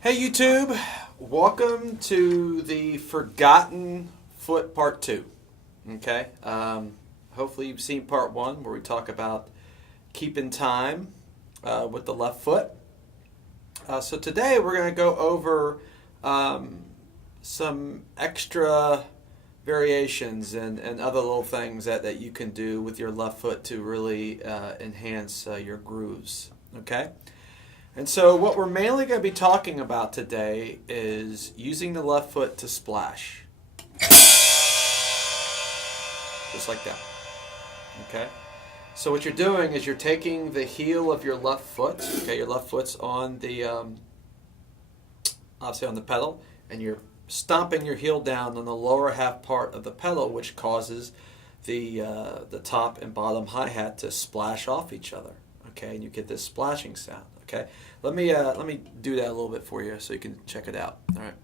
Hey YouTube, welcome to the Forgotten Foot Part 2. Okay, hopefully you've seen Part 1 where we talk about keeping time with the left foot. So today we're going to go over um, some extra variations and other little things that you can do with your left foot to really enhance your grooves. Okay? And so, what we're mainly going to be talking about today is using the left foot to splash. Just like that. Okay? So, what you're doing is you're taking the heel of your left foot, okay, your left foot's on the, obviously on the pedal, and you're stomping your heel down on the lower half part of the pedal, which causes the top and bottom hi-hat to splash off each other. Okay, and you get this splashing sound. Okay, let me do that a little bit for you so you can check it out. All right.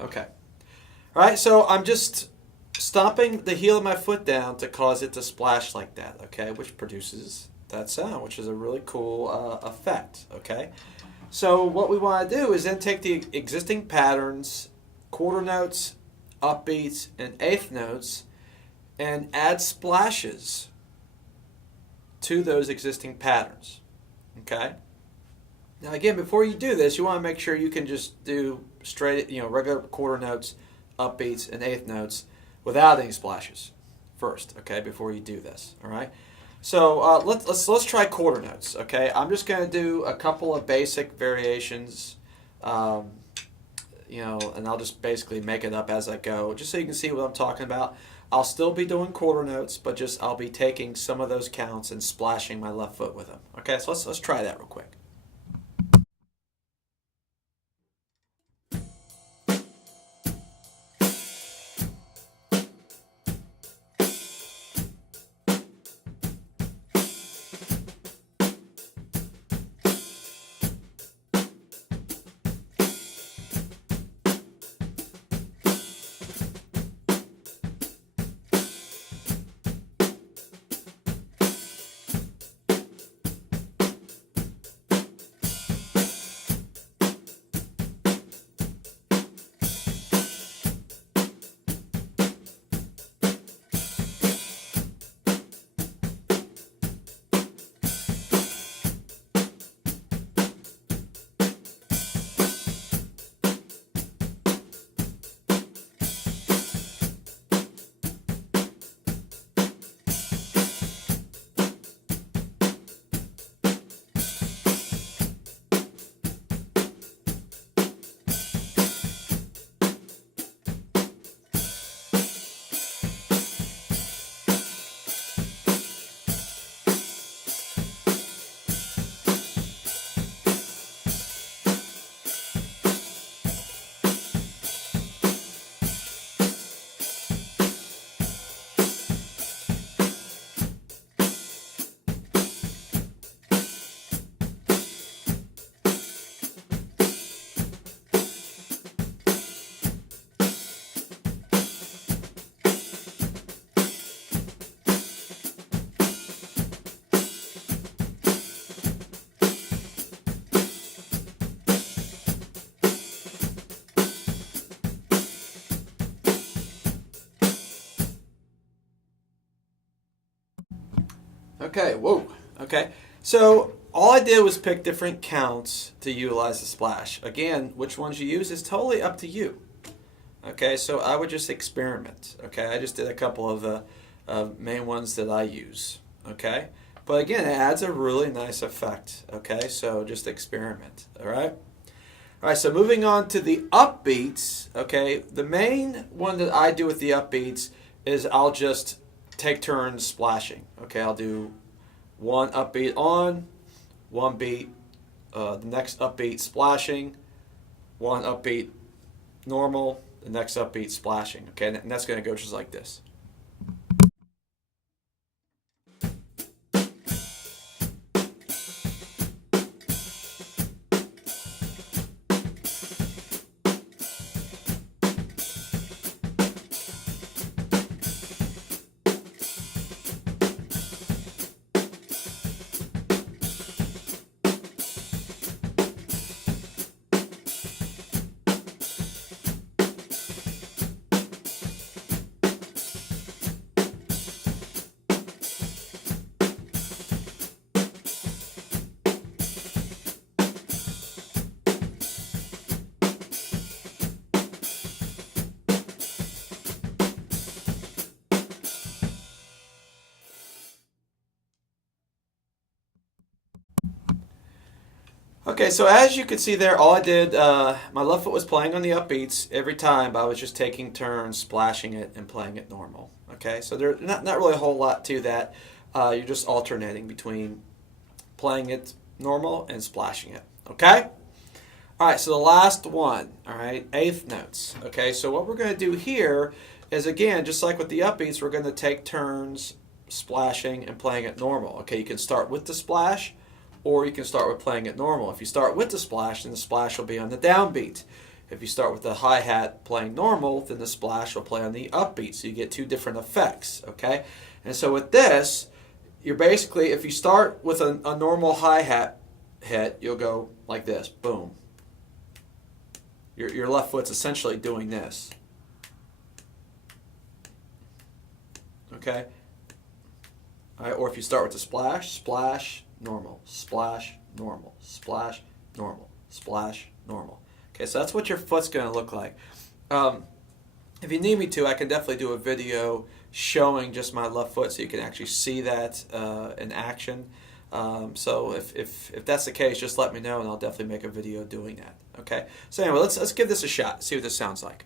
Okay. All right. So I'm just stomping the heel of my foot down to cause it to splash like that. Okay, which produces that sound, which is a really cool effect. Okay. So what we want to do is then take the existing patterns, quarter notes, upbeats, and eighth notes, and add splashes to those existing patterns. Okay? Now again, before you do this, you want to make sure you can just do straight, regular quarter notes, upbeats, and eighth notes without any splashes first, okay, before you do this, all right? So let's try quarter notes, okay? I'm just going to do a couple of basic variations, um, and I'll just basically make it up as I go, just so you can see what I'm talking about. I'll still be doing quarter notes, but just I'll be taking some of those counts and splashing my left foot with them. Okay, so let's try that real quick. Okay, whoa. Okay, so all I did was pick different counts to utilize the splash. Again, which ones you use is totally up to you. Okay, so I would just experiment. Okay, I just did a couple of the main ones that I use. Okay, but again, it adds a really nice effect. Okay, so just experiment. All right. All right, so moving on to the upbeats, okay, the main one that I do with the upbeats is I'll just take turns splashing. Okay, I'll do one upbeat on, one beat, the next upbeat splashing, one upbeat normal, the next upbeat splashing. Okay, and that's going to go just like this. Okay, so as you can see there, all I did, my left foot was playing on the upbeats every time, but I was just taking turns, splashing it, and playing it normal. Okay, so there's not really a whole lot to that. You're just alternating between playing it normal and splashing it. Okay? All right, so the last one, all right, eighth notes. Okay, so what we're going to do here is, again, just like with the upbeats, we're going to take turns splashing and playing it normal. Okay, you can start with the splash, or you can start with playing it normal. If you start with the splash, then the splash will be on the downbeat. If you start with the hi-hat playing normal, then the splash will play on the upbeat. So you get two different effects, okay? And so with this, you're basically, if you start with a normal hi-hat hit, you'll go like this, boom. Your left foot's essentially doing this. Okay? All right, or if you start with the splash, splash, normal, splash, normal, splash, normal, splash, normal. Okay, so that's what your foot's going to look like. If you need me to, I can definitely do a video showing just my left foot so you can actually see that in action. So if that's the case, just let me know and I'll definitely make a video doing that. Okay. So anyway, let's give this a shot. See what this sounds like.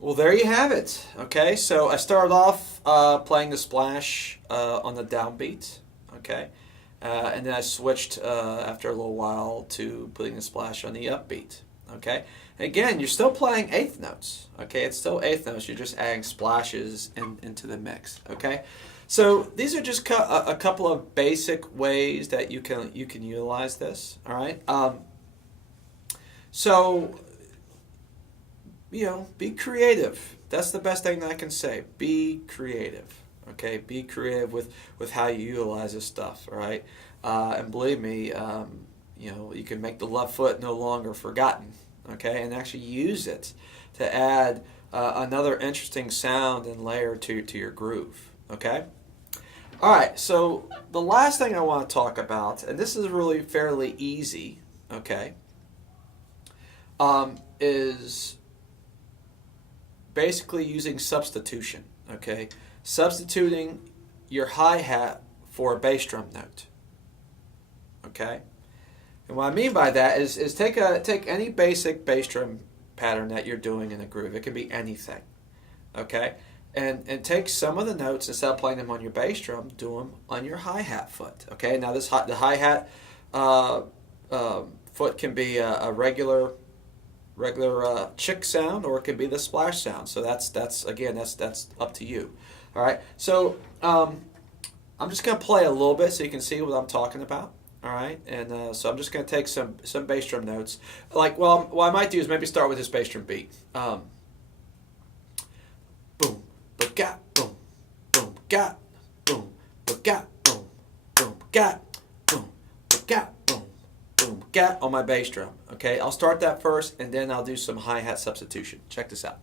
Well, there you have it. Okay, so I started off playing the splash on the downbeat. Okay, and then I switched after a little while to putting the splash on the upbeat. Okay, again, you're still playing eighth notes. Okay, it's still eighth notes. You're just adding splashes into the mix. Okay, so these are just a couple of basic ways that you can utilize this. All right, so. Be creative. That's the best thing that I can say. Be creative. Okay, be creative with how you utilize this stuff. All right, and believe me, you can make the left foot no longer forgotten. Okay, and actually use it to add another interesting sound and layer to your groove. Okay. All right. So the last thing I want to talk about, and this is really fairly easy. Okay, is basically using substitution, okay? Substituting your hi-hat for a bass drum note, okay? And what I mean by that is take any basic bass drum pattern that you're doing in a groove. It can be anything, okay? And take some of the notes, instead of playing them on your bass drum, do them on your hi-hat foot, okay? Now the hi-hat foot can be a regular chick sound, or it could be the splash sound. So that's up to you. All right. So I'm just going to play a little bit so you can see what I'm talking about. All right. And so I'm just going to take some bass drum notes. Like, well, what I might do is maybe start with this bass drum beat. Boom, ba-gat, boom, boom, gat, boom, ba-gat, boom, boom, gat, boom, ba-gat, boom, boom, gat on my bass drum. Okay, I'll start that first, and then I'll do some hi-hat substitution. Check this out.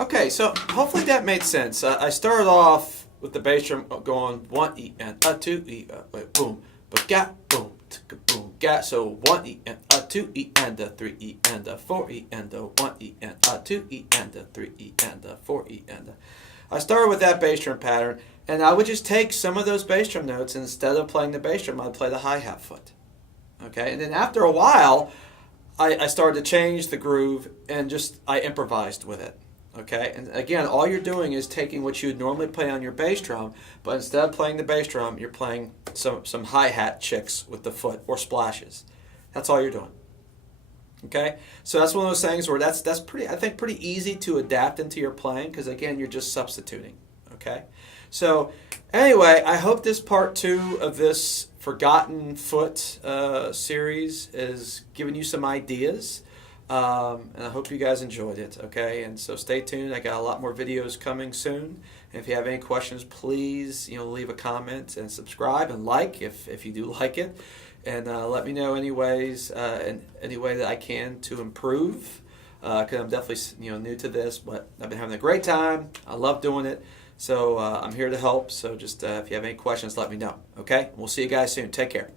Okay, so hopefully that made sense. I started off with the bass drum going 1 E and a 2 E, wait, boom, but got boom, boom, got. So 1 E and a 2 E and a 3 E and a 4 E and a 1 E and a 2 E and a 3 E and a 4 E and a. I started with that bass drum pattern, and I would just take some of those bass drum notes, and instead of playing the bass drum, I'd play the hi-hat foot. Okay, and then after a while, I started to change the groove and just I improvised with it. Okay, and again, all you're doing is taking what you would normally play on your bass drum, but instead of playing the bass drum, you're playing some hi-hat chicks with the foot or splashes. That's all you're doing. Okay, so that's one of those things where that's pretty, I think, pretty easy to adapt into your playing because again, you're just substituting. Okay, so anyway, I hope this part 2 of this Forgotten Foot series is giving you some ideas. And I hope you guys enjoyed it, okay? And so stay tuned. I got a lot more videos coming soon. And if you have any questions, please, leave a comment and subscribe and like if you do like it. And let me know any ways, in any way that I can to improve. Because I'm definitely, new to this, but I've been having a great time. I love doing it. So I'm here to help. So just if you have any questions, let me know, okay? We'll see you guys soon. Take care.